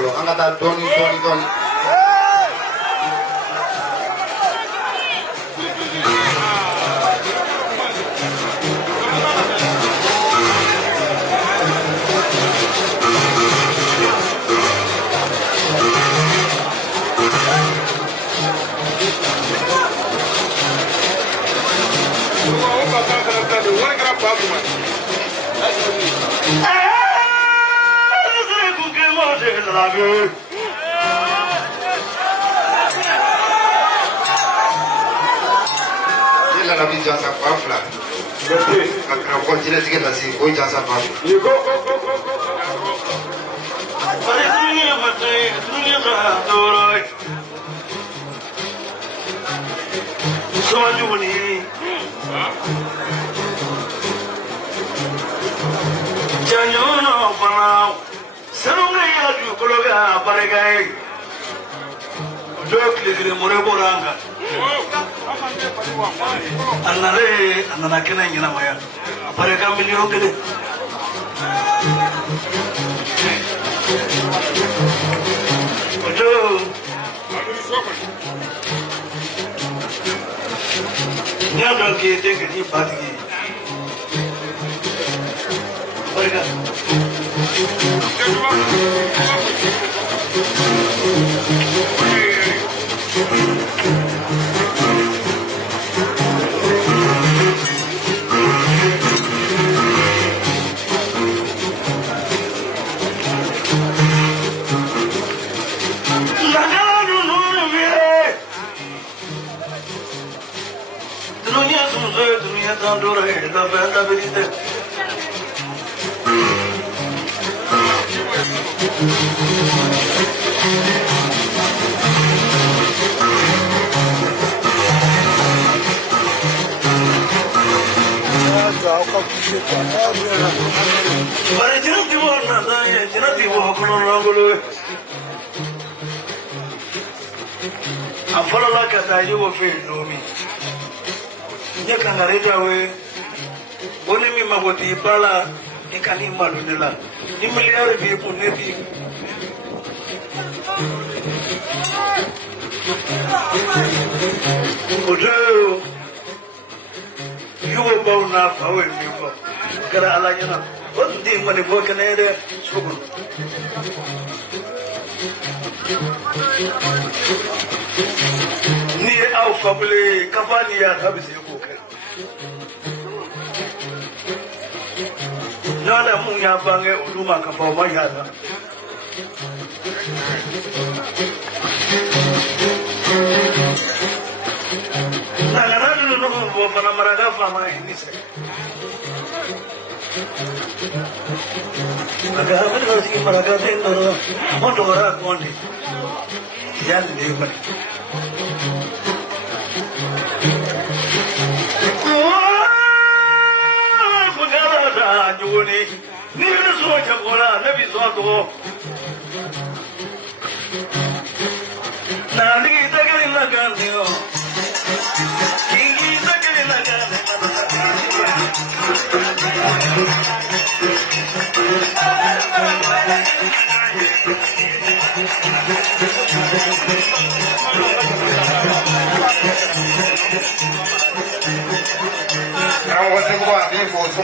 follow. I'm not Tony.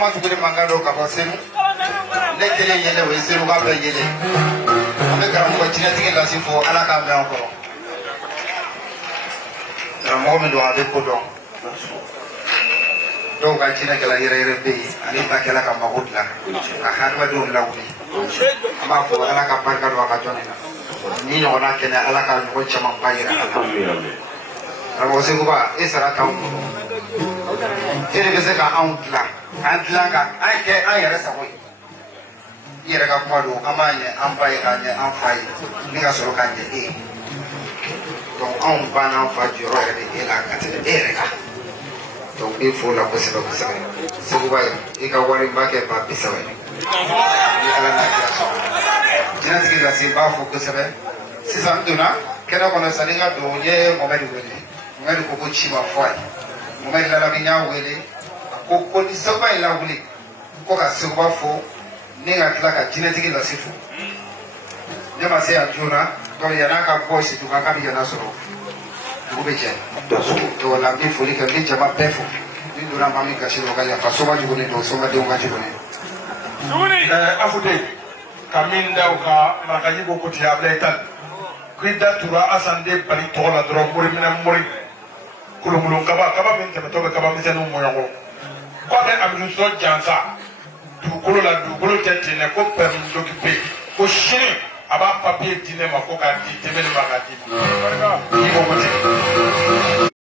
ma tuguni mankan dɔ ka bɔ senu ne kelen yɛlɛ o ye senu ka bɛɛ yɛlɛ an bɛ karamɔgɔ jinɛtigi lasi fɔ ala k'a mɛn an kɔrɔ karamɔgɔ min don a bɛ ko dɔn dɔw ka jinɛkɛla yɛrɛ bɛ yen ani ba kɛla ka mago dilan ka hadamadenw lawuli an b'a fɔ ala ka barika don a ka jɔn na ni ɲɔgɔnna kɛnɛ ala ka ɲɔgɔn caman ba yira a la karamɔgɔ seguba e sara t'anw bolo e de bɛ se ka anw dilan k'an dilan ka an kɛ an yɛrɛ sago ye i yɛrɛ ka kuma don an b'a ɲɛ an ba ye k'a ɲɛ an fa ye ni ka sɔrɔ k'a ɲɛ e ye donc anw ba n'an fa jɔyɔrɔ yɛrɛ de e la ka tɛmɛ e yɛrɛ kan donc e fo la kosɛbɛ kosɛbɛ seguba ye i ka wari ba kɛ ba 30 ye ni ala n'a kira sɔrɔ jinɛtigi lase b'a fɔ kosɛbɛ sisan n donna kɛnɛ kɔnɔ sani n ka don n ye mɔmɛdi wele mɔmɛdi ko ci ma fɔ a ye mɔmɛdi lalabi n y'a wele a ko ni seguba ye lawuli ko ka seguba fo ni ka tila ka jinɛtigi lase fo ne ma se yan joona donc yan'a ka bɔ situ kan k'a bɛ yana sɔrɔ dugu bɛ jɛ donc la n bɛ foli kɛ n bɛ jama bɛɛ fo ni donna maa min gasi o ka yafa soma juguni don somadenw ka juguni afude ka min da o ka makaji ko kuti abla ital kida tura asande bari to la dron mori mina mori kulumulun kaba min tebe to be kaba misenu moyo ko be amdu so jansa du kolo la du kolo tetine ko permi d'occuper ko shini aba papier dine ma ko ka di tebe ma ka di ko ko